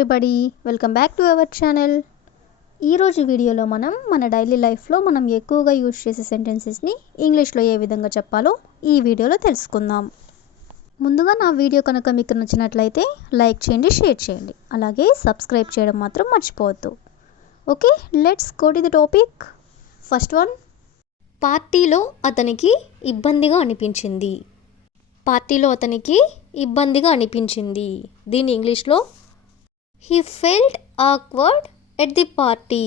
Everybody, welcome back to our channel. ఈరోజు వీడియోలో మన డైలీ లైఫ్లో మనం ఎక్కువగా యూజ్ చేసే సెంటెన్సెస్ని ఇంగ్లీష్లో ఏ విధంగా చెప్పాలో ఈ వీడియోలో తెలుసుకుందాం. ముందుగా నా వీడియో కనుక మీకు నచ్చినట్లయితే లైక్ చేయండి, షేర్ చేయండి, అలాగే సబ్స్క్రైబ్ చేయడం మాత్రం మర్చిపోవద్దు. Okay, let's go to the topic. First one, పార్టీలో అతనికి ఇబ్బందిగా అనిపించింది. పార్టీలో అతనికి ఇబ్బందిగా అనిపించింది. దీని ఇంగ్లీష్లో he felt awkward at the party.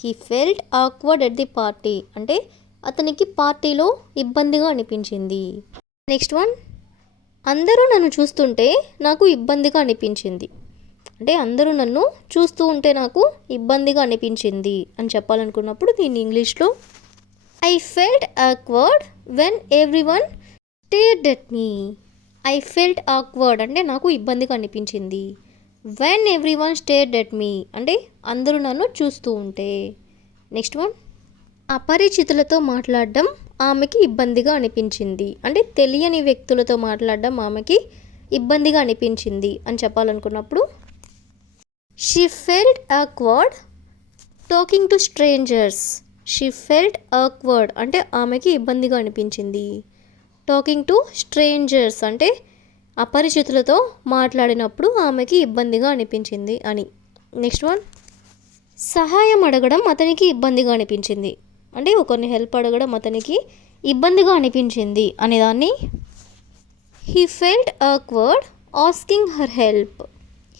he felt awkward at the party అంటే అతనికి పార్టీలో ఇబ్బందిగా అనిపించింది. నెక్స్ట్ వన్, అందరూ నన్ను చూస్తుంటే నాకు ఇబ్బందిగా అనిపించింది. అంటే అందరూ నన్ను చూస్తూ ఉంటే నాకు ఇబ్బందిగా అనిపించింది అని చెప్పాలనుకున్నప్పుడు దీన్ని ఇంగ్లీష్లో I felt awkward when everyone stared at me. I felt awkward అంటే నాకు ఇబ్బందిగా అనిపించింది. when everyone stared at me అంటే అందరూ నన్ను చూస్తూ ఉంటే. నెక్స్ట్ వన్, అపరిచితులతో మాట్లాడడం ఆమెకి ఇబ్బందిగా అనిపించింది. అంటే తెలియని వ్యక్తులతో మాట్లాడడం ఆమెకి ఇబ్బందిగా అనిపించింది అని చెప్పాలనుకున్నప్పుడు she felt awkward talking to strangers. she felt awkward అంటే ఆమెకి ఇబ్బందిగా అనిపించింది. టాకింగ్ టు స్ట్రేంజర్స్ అంటే అపరిచితులతో మాట్లాడినప్పుడు ఆమెకి ఇబ్బందిగా అనిపించింది అని. నెక్స్ట్ వన్, సహాయం అడగడం అతనికి ఇబ్బందిగా అనిపించింది. అంటే ఒకరిని హెల్ప్ అడగడం అతనికి ఇబ్బందిగా అనిపించింది అనేదాన్ని he felt awkward asking her help.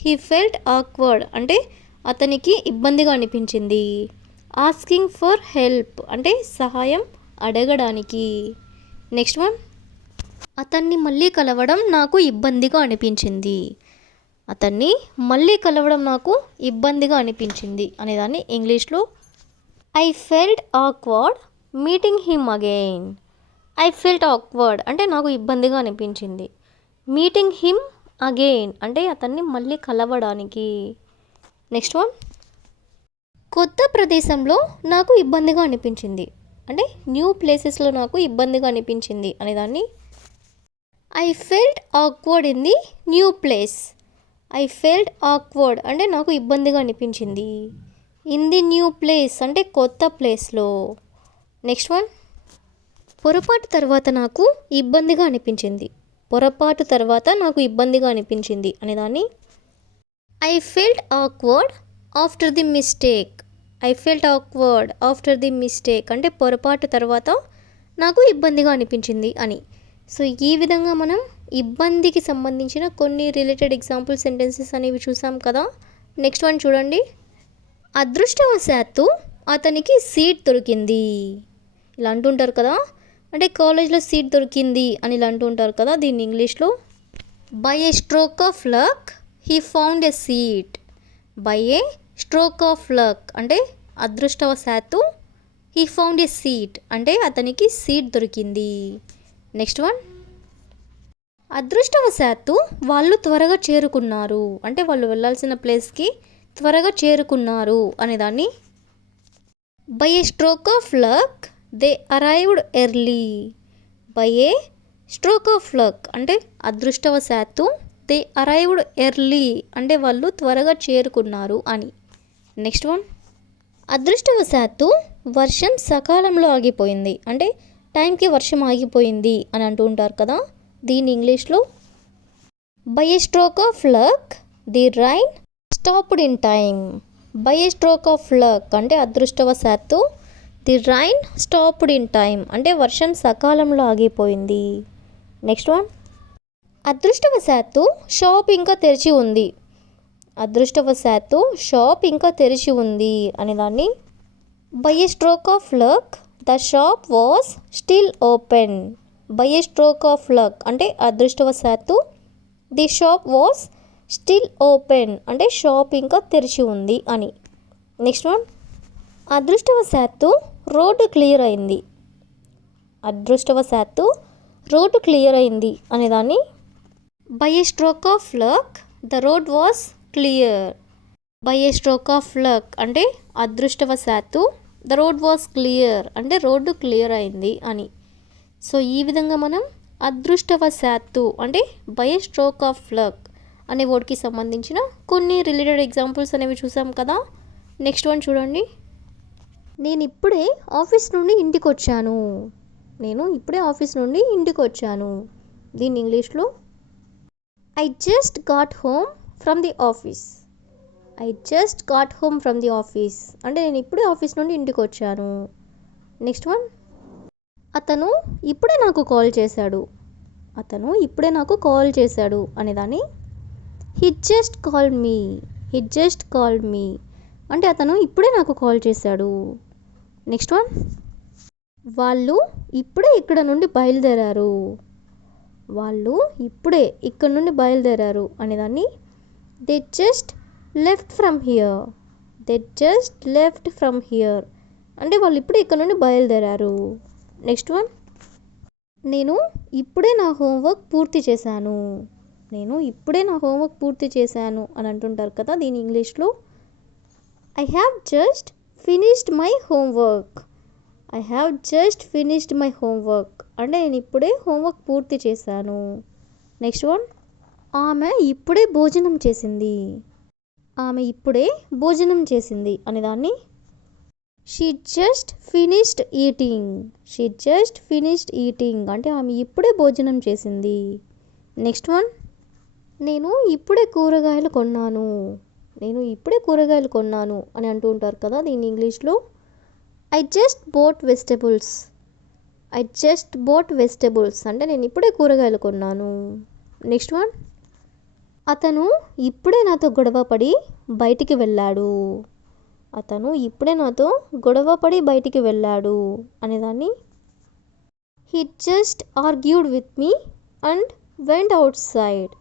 he felt awkward అంటే అతనికి ఇబ్బందిగా అనిపించింది. ఆస్కింగ్ ఫర్ హెల్ప్ అంటే సహాయం అడగడానికి. నెక్స్ట్ వన్, అతన్ని మళ్ళీ కలవడం నాకు ఇబ్బందిగా అనిపించింది. అతన్ని మళ్ళీ కలవడం నాకు ఇబ్బందిగా అనిపించింది అనేదాన్ని ఇంగ్లీష్లో I felt awkward meeting him again. I felt awkward అంటే నాకు ఇబ్బందిగా అనిపించింది. మీటింగ్ హిమ్ అగైన్ అంటే అతన్ని మళ్ళీ కలవడానికి. నెక్స్ట్ వన్, కొత్త ప్రదేశంలో నాకు ఇబ్బందిగా అనిపించింది. అంటే న్యూ ప్లేసెస్లో నాకు ఇబ్బందిగా అనిపించింది అనేదాన్ని I felt awkward in the new place. I felt awkward అంటే నాకు ఇబ్బందిగా అనిపించింది. ఇన్ ది న్యూ ప్లేస్ అంటే కొత్త ప్లేస్లో. నెక్స్ట్ వన్, పొరపాటు తర్వాత నాకు ఇబ్బందిగా అనిపించింది. పొరపాటు తర్వాత నాకు ఇబ్బందిగా అనిపించింది అనేదాన్ని I felt awkward after the mistake. I felt awkward after the mistake అంటే పొరపాటు తర్వాత నాకు ఇబ్బందిగా అనిపించింది అని. సో ఈ విధంగా మనం ఇబ్బందికి సంబంధించిన కొన్ని రిలేటెడ్ ఎగ్జాంపుల్ సెంటెన్సెస్ అనేవి చూసాం కదా. నెక్స్ట్ వన్ చూడండి, అదృష్టవశాత్తు అతనికి సీట్ దొరికింది. ఇలా అంటుంటారు కదా, అంటే కాలేజ్లో సీట్ దొరికింది అని ఇలా అంటుంటారు కదా. దీన్ని ఇంగ్లీష్లో by A stroke of luck he found a seat. By A stroke of luck అంటే అదృష్టవశాత్తు హీ ఫౌండ్ ఎ సీట్ అంటే అతనికి సీట్ దొరికింది. నెక్స్ట్ వన్, అదృష్టవశాత్తు వాళ్ళు త్వరగా చేరుకున్నారు. అంటే వాళ్ళు వెళ్ళాల్సిన ప్లేస్కి త్వరగా చేరుకున్నారు అనేదాన్ని by A stroke of luck they arrived early. By A stroke of luck అంటే అదృష్టవశాత్తు దే అరైవ్డ్ ఎర్లీ అంటే వాళ్ళు త్వరగా చేరుకున్నారు అని. నెక్స్ట్ వన్, అదృష్టవశాత్తు వర్షం సకాలంలో ఆగిపోయింది. అంటే టైంకి వర్షం ఆగిపోయింది అని అంటూ ఉంటారు కదా. దీని ఇంగ్లీష్లో by A stroke of luck the rain stopped in time. By A stroke of luck అంటే అదృష్టవశాత్తు the rain stopped in time అంటే వర్షం సకాలంలో ఆగిపోయింది. నెక్స్ట్ వన్, అదృష్టవశాత్తు షాప్ ఇంకా తెరిచి ఉంది. అదృష్టవశాత్తు షాప్ ఇంకా తెరిచి ఉంది అనేదాన్ని by A stroke of luck the shop was still open. By A stroke of luck అంటే అదృష్టవశాత్తు the shop was still open అంటే షాప్ ఇంకా తెరిచి ఉంది అని. నెక్స్ట్ వన్, అదృష్టవశాత్తు రోడ్డు క్లియర్ అయింది. అదృష్టవశాత్తు రోడ్డు క్లియర్ అయింది అనేదాన్ని by A stroke of luck the road was clear. By A stroke of luck అంటే అదృష్టవశాత్తు ద రోడ్ వాస్ క్లియర్ అంటే రోడ్డు క్లియర్ అయింది అని. సో ఈ విధంగా మనం అదృష్టవశాత్తు అంటే by A stroke of luck అనే వర్డ్కి సంబంధించిన కొన్ని రిలేటెడ్ ఎగ్జాంపుల్స్ అనేవి చూసాం కదా. నెక్స్ట్ వన్ చూడండి. నేను ఇప్పుడే ఆఫీస్ నుండి ఇంటికి వచ్చాను. నేను ఇప్పుడే ఆఫీస్ నుండి ఇంటికి వచ్చాను. దీని ఇంగ్లీష్లో I just got home from the office. I just got home from the office అంటే నేను ఇప్పుడే ఆఫీస్ నుండి ఇంటికి వచ్చాను. నెక్స్ట్ వన్, అతను ఇప్పుడే నాకు కాల్ చేశాడు. అతను ఇప్పుడే నాకు కాల్ చేశాడు అనేదాన్ని he just called me. He just called me అంటే అతను ఇప్పుడే నాకు కాల్ చేశాడు. నెక్స్ట్ వన్, వాళ్ళు ఇప్పుడే ఇక్కడ నుండి బయలుదేరారు. వాళ్ళు ఇప్పుడే ఇక్కడ నుండి బయలుదేరారు అనేదాన్ని they just left from here. They just left from here అంటే వాళ్ళు ఇప్పుడే ఇక్కడ నుండి బయలుదేరారు. నెక్స్ట్ వన్, నేను ఇప్పుడే నా హోంవర్క్ పూర్తి చేశాను. నేను ఇప్పుడే నా హోంవర్క్ పూర్తి చేశాను అని అంటుంటారు కదా. దీని ఇంగ్లీష్లో I have just finished my homework. I have just finished my homework అంటే నేను ఇప్పుడే హోంవర్క్ పూర్తి చేశాను. నెక్స్ట్ వన్, ఆమె ఇప్పుడే భోజనం చేసింది. ఆమె ఇప్పుడే భోజనం చేసింది అనేదాన్ని she just finished eating. She just finished eating అంటే ఆమె ఇప్పుడే భోజనం చేసింది. నెక్స్ట్ వన్, నేను ఇప్పుడే కూరగాయలు కొన్నాను. నేను ఇప్పుడే కూరగాయలు కొన్నాను అని అంటూ ఉంటారు కదా. దీని ఇంగ్లీష్లో I just boat vegetables. I just boat vegetables అంటే నేను ఇప్పుడే కూరగాయలు కొన్నాను. నెక్స్ట్ వన్, అతను ఇప్పుడే నాతో గొడవపడి బయటికి వెళ్ళాడు. అతను ఇప్పుడే నాతో గొడవపడి బయటికి వెళ్ళాడు అనేదాన్ని he just argued with me and went outside.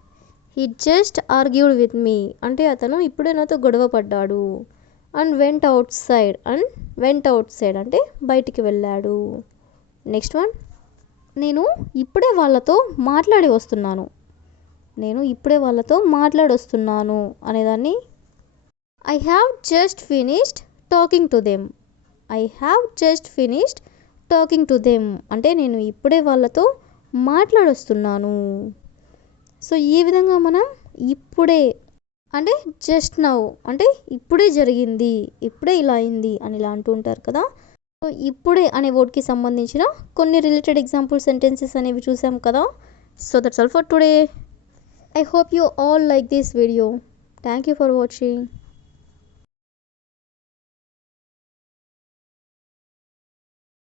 He just argued with me అంటే అతను ఇప్పుడే నాతో గొడవ పడ్డాడు. అండ్ వెంట్ అవుట్ సైడ్ అంటే బయటికి వెళ్ళాడు. నెక్స్ట్ వన్, నేను ఇప్పుడే వాళ్ళతో మాట్లాడి వస్తున్నాను. నేను ఇప్పుడే వాళ్ళతో మాట్లాడి వస్తున్నాను అనేదాన్ని I have just finished talking to them. I have just finished talking to them అంటే నేను ఇప్పుడే వాళ్ళతో మాట్లాడొస్తున్నాను. సో ఈ విధంగా మనం ఇప్పుడే అంటే జస్ట్ నౌ అంటే ఇప్పుడే జరిగింది, ఇప్పుడే ఇలా అయింది అని ఇలా అంటూ ఉంటారు కదా. సో ఇప్పుడే అనే వర్డ్కి సంబంధించిన కొన్ని రిలేటెడ్ ఎగ్జాంపుల్ సెంటెన్సెస్ అనేవి చూసాం కదా. So that's all for today. I hope you all like this video. Thank you for watching.